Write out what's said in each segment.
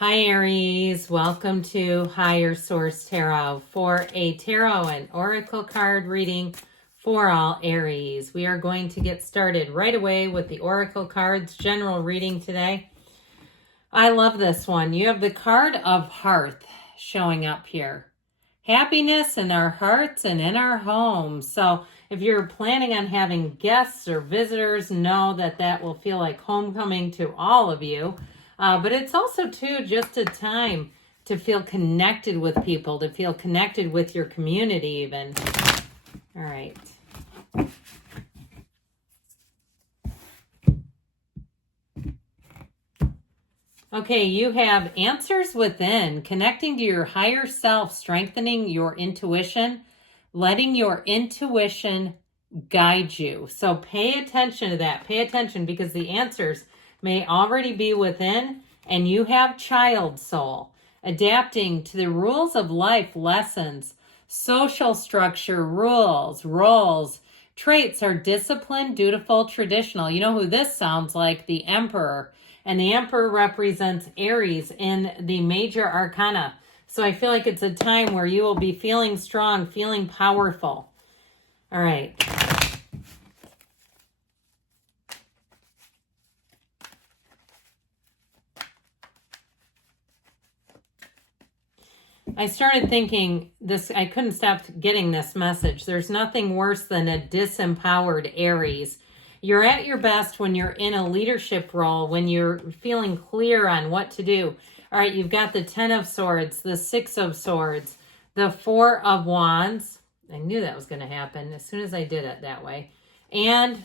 Hi Aries, welcome to Higher Source Tarot for a tarot and oracle card reading for all Aries. We are going to get started right away with the oracle cards general reading today. I love this one. You have the card of hearth showing up here. Happiness in our hearts and in our homes. So if you're planning on having guests or visitors, know that that will feel like homecoming to all of you. But it's also, too, just a time to feel connected with people, to feel connected with your community even. All right. Okay, you have answers within, connecting to your higher self, strengthening your intuition, letting your intuition guide you. So pay attention to that. Pay attention because the answers may already be within, and you have child soul, adapting to the rules of life lessons, social structure, rules, roles. Traits are disciplined, dutiful, traditional. You know who this sounds like? The Emperor. And the Emperor represents Aries in the major arcana. So I feel like it's a time where you will be feeling strong, feeling powerful. All right. I started thinking this, I couldn't stop getting this message. There's nothing worse than a disempowered Aries. You're at your best when you're in a leadership role, when you're feeling clear on what to do. All right, you've got the 10 of Swords, the 6 of Swords, the 4 of Wands. I knew that was going to happen as soon as I did it that way. And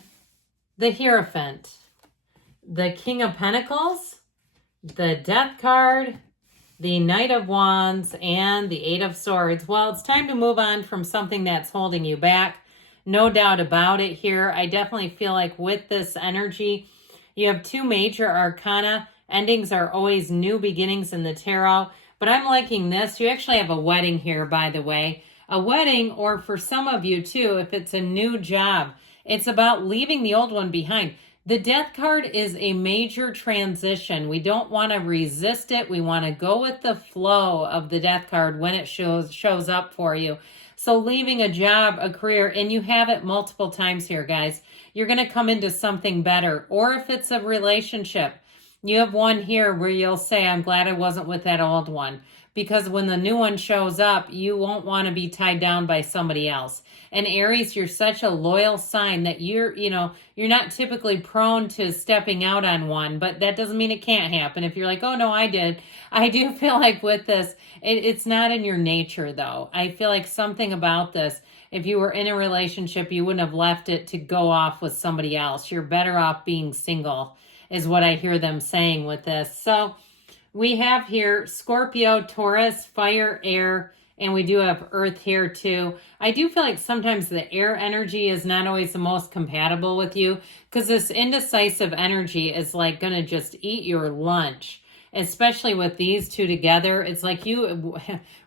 the Hierophant, the King of Pentacles, the Death card, the Knight of Wands, and the 8 of Swords. Well, it's time to move on from something that's holding you back. No doubt about it here. I definitely feel like with this energy, you have two major arcana. Endings are always new beginnings in the tarot. But I'm liking this. You actually have a wedding here, by the way. A wedding, or for some of you too, if it's a new job, it's about leaving the old one behind. The Death card is a major transition. We don't want to resist it. We want to go with the flow of the Death card when it shows up for you. So leaving a job, a career, and you have it multiple times here, guys. You're going to come into something better. Or if it's a relationship, you have one here where you'll say, I'm glad I wasn't with that old one. Because when the new one shows up, you won't want to be tied down by somebody else. And Aries, you're such a loyal sign that you're not typically prone to stepping out on one, but that doesn't mean it can't happen. If you're like, oh no, I did. I do feel like with this, it's not in your nature though. I feel like something about this, if you were in a relationship, you wouldn't have left it to go off with somebody else. You're better off being single, is what I hear them saying with this. So we have here Scorpio, Taurus, fire, air, and we do have earth here too. I do feel like sometimes the air energy is not always the most compatible with you because this indecisive energy is like going to just eat your lunch, especially with these two together. It's like you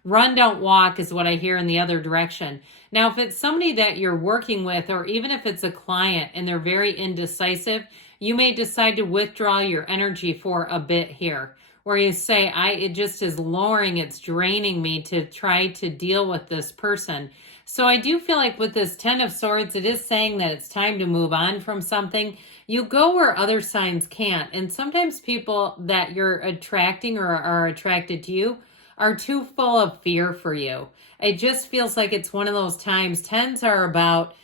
run, don't walk is what I hear in the other direction. Now, if it's somebody that you're working with, or even if it's a client and they're very indecisive, you may decide to withdraw your energy for a bit here, where you say, it just is lowering, it's draining me to try to deal with this person. So I do feel like with this 10 of Swords, it is saying that it's time to move on from something. You go where other signs can't. And sometimes people that you're attracting or are attracted to you are too full of fear for you. It just feels like it's one of those times. 10s are about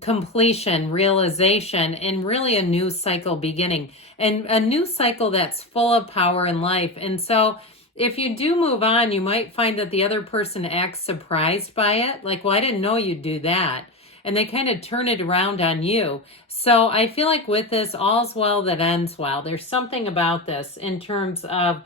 completion, realization, and really a new cycle beginning, and a new cycle that's full of power in life. And so if you do move on, you might find that the other person acts surprised by it. Like, well, I didn't know you'd do that. And they kind of turn it around on you. So I feel like with this, all's well that ends well. There's something about this in terms of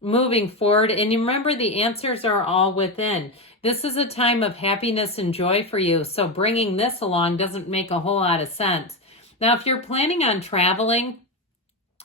moving forward. And you remember, the answers are all within. This is a time of happiness and joy for you. So bringing this along doesn't make a whole lot of sense. Now, if you're planning on traveling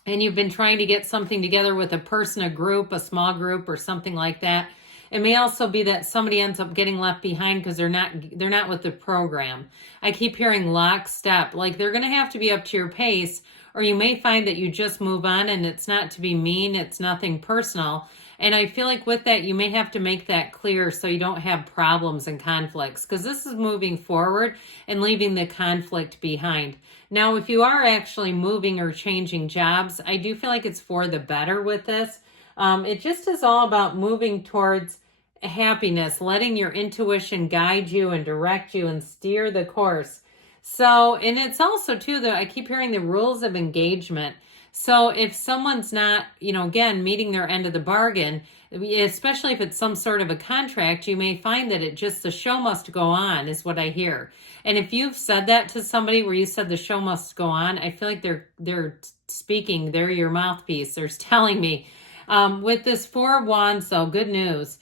and you've been trying to get something together with a person, a group, a small group, or something like that, it may also be that somebody ends up getting left behind because they're not with the program. I keep hearing lockstep, like they're going to have to be up to your pace, or you may find that you just move on, and it's not to be mean, it's nothing personal. And I feel like with that, you may have to make that clear so you don't have problems and conflicts, because this is moving forward and leaving the conflict behind. Now, if you are actually moving or changing jobs, I do feel like it's for the better with this. It just is all about moving towards happiness, letting your intuition guide you and direct you and steer the course. So, and it's also too, though, I keep hearing the rules of engagement. So if someone's not, again, meeting their end of the bargain, especially if it's some sort of a contract, you may find that the show must go on, is what I hear. And if you've said that to somebody where you said the show must go on, I feel like they're speaking, they're your mouthpiece. They're telling me. With this Four of Wands, though, good news.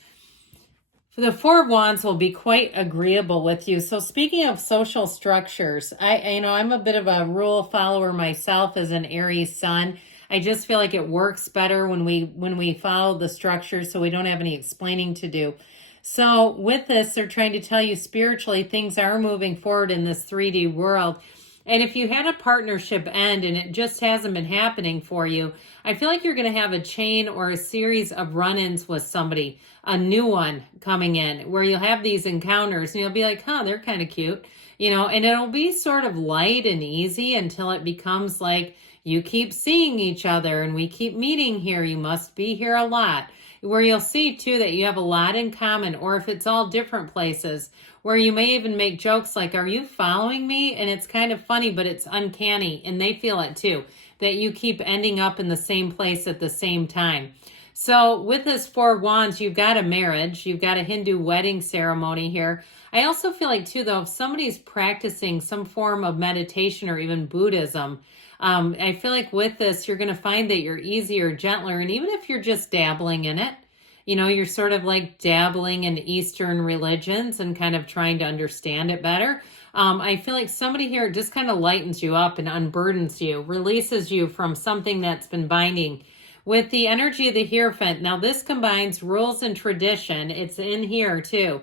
The Four of Wands will be quite agreeable with you. So speaking of social structures, I'm a bit of a rule follower myself as an Aries sun. I just feel like it works better when we follow the structures, so we don't have any explaining to do. So with this, they're trying to tell you spiritually things are moving forward in this 3D world. And if you had a partnership end and it just hasn't been happening for you, I feel like you're going to have a chain or a series of run-ins with somebody, a new one coming in, where you'll have these encounters and you'll be like, they're kind of cute, and it'll be sort of light and easy until it becomes like you keep seeing each other and we keep meeting here. You must be here a lot, where you'll see too that you have a lot in common, or if it's all different places, where you may even make jokes like, are you following me? And it's kind of funny, but it's uncanny. And they feel it too, that you keep ending up in the same place at the same time. So with this Four of Wands, you've got a marriage, you've got a Hindu wedding ceremony here. I also feel like too, though, if somebody's practicing some form of meditation or even Buddhism, I feel like with this, you're going to find that you're easier, gentler. And even if you're just dabbling in it, you're sort of like dabbling in Eastern religions and kind of trying to understand it better. I feel like somebody here just kind of lightens you up and unburdens you, releases you from something that's been binding. With the energy of the Hierophant, now this combines rules and tradition. It's in here too,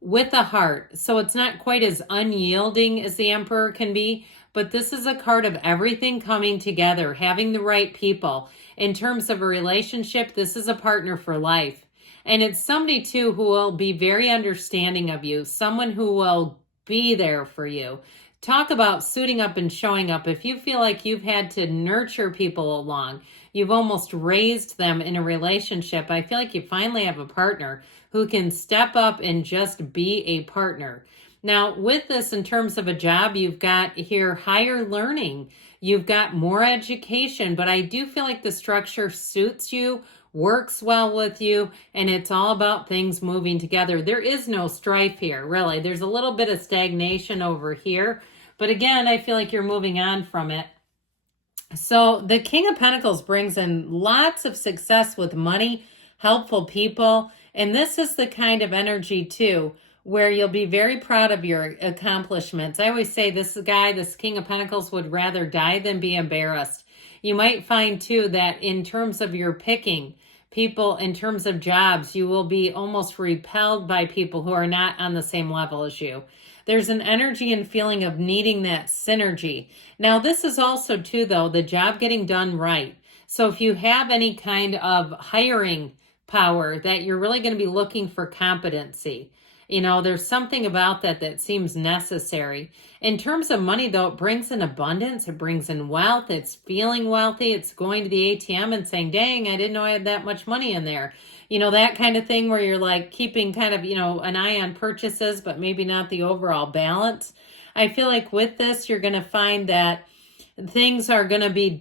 with the heart. So it's not quite as unyielding as the Emperor can be, but this is a card of everything coming together, having the right people. In terms of a relationship, this is a partner for life. And it's somebody too who will be very understanding of you, someone who will be there for you. Talk about suiting up and showing up. If you feel like you've had to nurture people along, you've almost raised them in a relationship, I feel like you finally have a partner who can step up and just be a partner. Now, with this, in terms of a job, you've got here higher learning. You've got more education, but I do feel like the structure suits you, works well with you, and it's all about things moving together. There is no strife here, really. There's a little bit of stagnation over here, but again, I feel like you're moving on from it. So the King of Pentacles brings in lots of success with money, helpful people, and this is the kind of energy too, where you'll be very proud of your accomplishments. I always say this King of Pentacles would rather die than be embarrassed. You might find too that in terms of your picking people, in terms of jobs, you will be almost repelled by people who are not on the same level as you. There's an energy and feeling of needing that synergy. Now, this is also too, though, the job getting done right. So if you have any kind of hiring power, that you're really going to be looking for competency. There's something about that seems necessary. In terms of money, though, it brings in abundance. It brings in wealth. It's feeling wealthy. It's going to the ATM and saying, dang, I didn't know I had that much money in there. That kind of thing where you're like keeping kind of, an eye on purchases, but maybe not the overall balance. I feel like with this, you're going to find that things are going to be,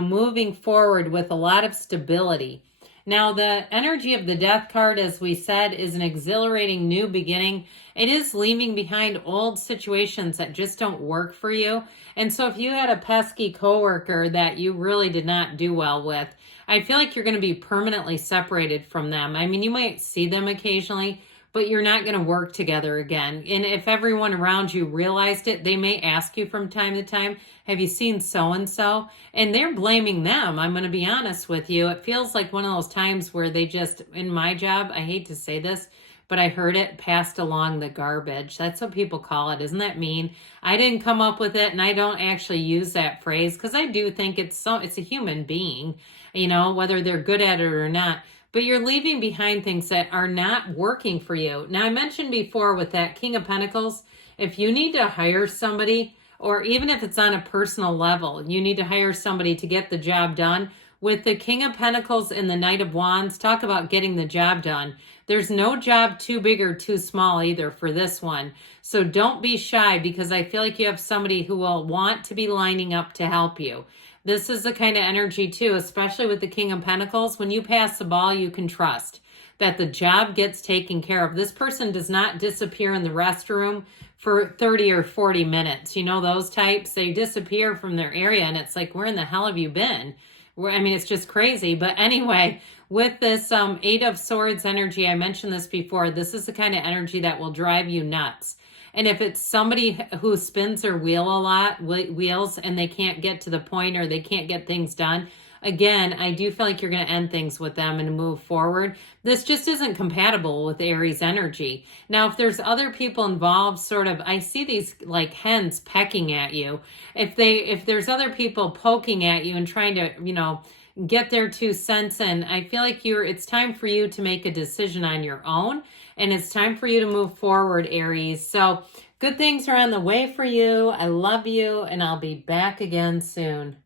moving forward with a lot of stability. Now, the energy of the Death card, as we said, is an exhilarating new beginning. It is leaving behind old situations that just don't work for you. And so if you had a pesky coworker that you really did not do well with, I feel like you're going to be permanently separated from them. I mean, you might see them occasionally, but you're not going to work together again. And if everyone around you realized it, they may ask you from time to time, have you seen so-and-so? And they're blaming them. I'm going to be honest with you. It feels like one of those times where they just, in my job, I hate to say this, but I heard it passed along the garbage. That's what people call it. Isn't that mean? I didn't come up with it, and I don't actually use that phrase because I do think it's a human being, you know, whether they're good at it or not. But you're leaving behind things that are not working for you. Now, I mentioned before with that King of Pentacles, if you need to hire somebody, or even if it's on a personal level, you need to hire somebody to get the job done. With the King of Pentacles and the Knight of Wands, talk about getting the job done. There's no job too big or too small either for this one. So don't be shy, because I feel like you have somebody who will want to be lining up to help you. This is the kind of energy too, especially with the King of Pentacles. When you pass the ball, you can trust that the job gets taken care of. This person does not disappear in the restroom for 30 or 40 minutes. You know those types? They disappear from their area, and it's like, where in the hell have you been? I mean, it's just crazy. But anyway, with this Eight of Swords energy, I mentioned this before, this is the kind of energy that will drive you nuts. And if it's somebody who spins their wheels, and they can't get to the point, or they can't get things done, again, I do feel like you're going to end things with them and move forward. This just isn't compatible with Aries energy. Now, if there's other people involved, sort of, I see these like hens pecking at you. If there's other people poking at you and trying to, you know, get their 2 cents in, I feel like it's time for you to make a decision on your own, and it's time for you to move forward, Aries. So good things are on the way for you. I love you, and I'll be back again soon.